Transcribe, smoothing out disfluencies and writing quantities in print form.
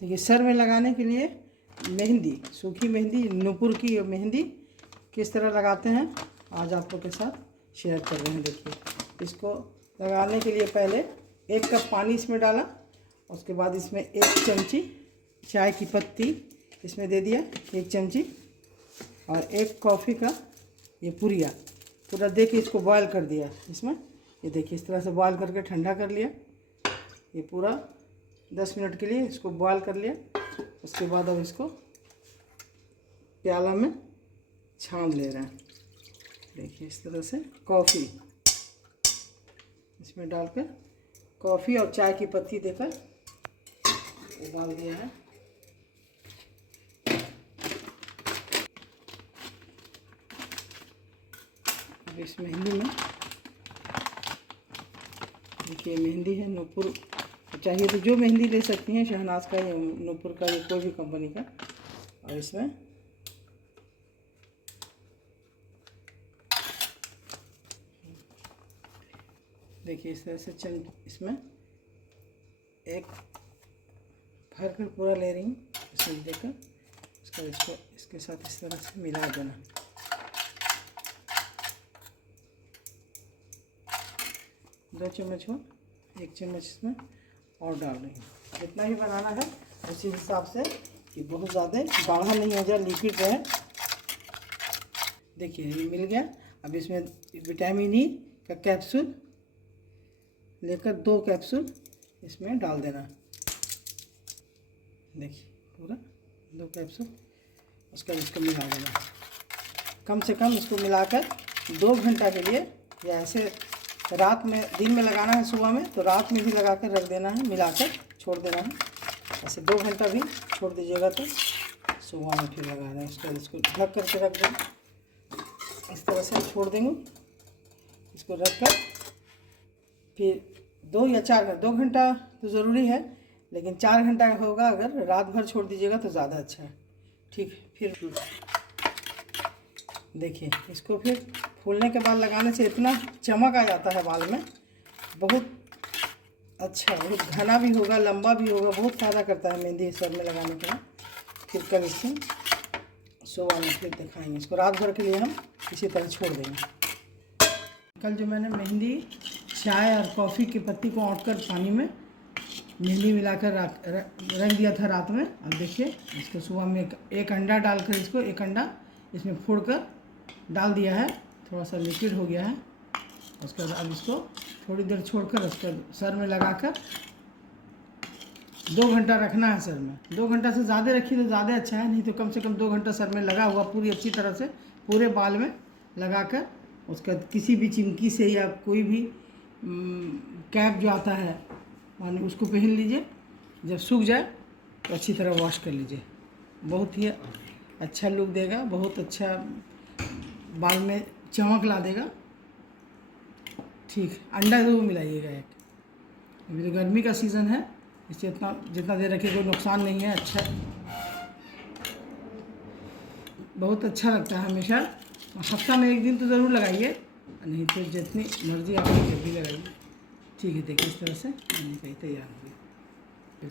देखिए सर में लगाने के लिए मेहंदी, सूखी मेहंदी, नूपुर की मेहंदी किस तरह लगाते हैं आज आप लोग के साथ शेयर कर रहे हैं। देखिए इसको लगाने के लिए पहले 1 कप पानी इसमें डाला, उसके बाद इसमें 1 चमची चाय की पत्ती इसमें दे दिया, 1 चमची, और 1 कॉफ़ी का ये पूरा दे के इसको बॉयल कर दिया इसमें। ये देखिए इस तरह से बॉयल करके ठंडा कर लिया। ये पूरा 10 मिनट के लिए इसको बॉयल कर लिया। उसके बाद अब इसको प्याला में छान ले रहे हैं। देखिए इस तरह से कॉफ़ी इसमें डालकर, कॉफ़ी और चाय की पत्ती देकर डाल दिया है। अब इस मेहंदी में देखिए मेहंदी है नूपुर, चाहिए तो जो मेहंदी ले सकती हैं, शहनाज का या नूपुर का या कोई भी कंपनी का। और इसमें देखिए इस तरह से इसमें एक भर कर पूरा ले रही हूँ इसमें देकर, इसको इसके साथ इस तरह से मिला देना। दो चम्मच हो, 1 चम्मच इसमें और डाल रही हूँ। जितना ही बनाना है उसी हिसाब से, कि बहुत ज़्यादा गाढ़ा नहीं हो जाए, लिक्विड रहे। देखिए ये मिल गया। अब इसमें विटामिन ई का कैप्सूल लेकर 2 कैप्सूल इसमें डाल देना। देखिए पूरा 2 कैप्सूल, उसका इसको मिला देना। कम से कम इसको मिलाकर 2 घंटा के लिए, या ऐसे रात में, दिन में लगाना है सुबह में, तो रात में भी लगा कर रख देना है, मिलाकर छोड़ देना है। ऐसे 2 घंटा भी छोड़ दीजिएगा तो सुबह में फिर लगाना है। इसको ढक करके रख देंगे, इस तरह से छोड़ देंगे। इसको रख कर फिर 2 या 4 घंटा, 2 घंटा तो ज़रूरी है, लेकिन 4 घंटा होगा अगर रात भर छोड़ दीजिएगा तो ज़्यादा अच्छा है। ठीक, फिर देखिए इसको फिर फूलने के बाद लगाने से इतना चमक आ जाता है बाल में, बहुत अच्छा, बहुत घना भी होगा, लंबा भी होगा, बहुत फ़ायदा करता है मेहंदी सर में लगाने के बाद। फिर कल इससे सुबह में फिर दिखाएंगे। इसको रात भर के लिए हम इसी तरह छोड़ देंगे। कल जो मैंने मेहंदी, चाय और कॉफ़ी की पत्ती को औंट कर पानी में मेहंदी मिलाकर रख दिया था रात में। अब देखिए इसको सुबह में एक अंडा डालकर, इसको 1 अंडा इसमें फोड़कर डाल दिया है। थोड़ा सा लिक्विड हो गया है। उसके बाद अब इसको थोड़ी देर छोड़कर उसके सर में लगाकर 2 घंटा रखना है सर में। 2 घंटा से ज़्यादा रखिए तो ज़्यादा अच्छा है, नहीं तो कम से कम 2 घंटा सर में लगा हुआ पूरी अच्छी तरह से पूरे बाल में लगाकर, उसका किसी भी चिमकी से या कोई भी कैप जो आता है माने उसको पहन लीजिए। जब सूख जाए तो अच्छी तरह वॉश कर लीजिए, बहुत ही अच्छा लुक देगा, बहुत अच्छा बाल में चमक ला देगा। ठीक, अंडा ज़रूर मिलाइएगा एक। अभी तो गर्मी का सीज़न है, इससे जितना देर रखिए कोई नुकसान नहीं है। अच्छा, बहुत अच्छा लगता है हमेशा। हफ्ता में 1 दिन तो ज़रूर लगाइए, नहीं तो जितनी मर्ज़ी आपकी जब भी लगाइए। ठीक है, देखिए इस तरह से तैयार हो गई।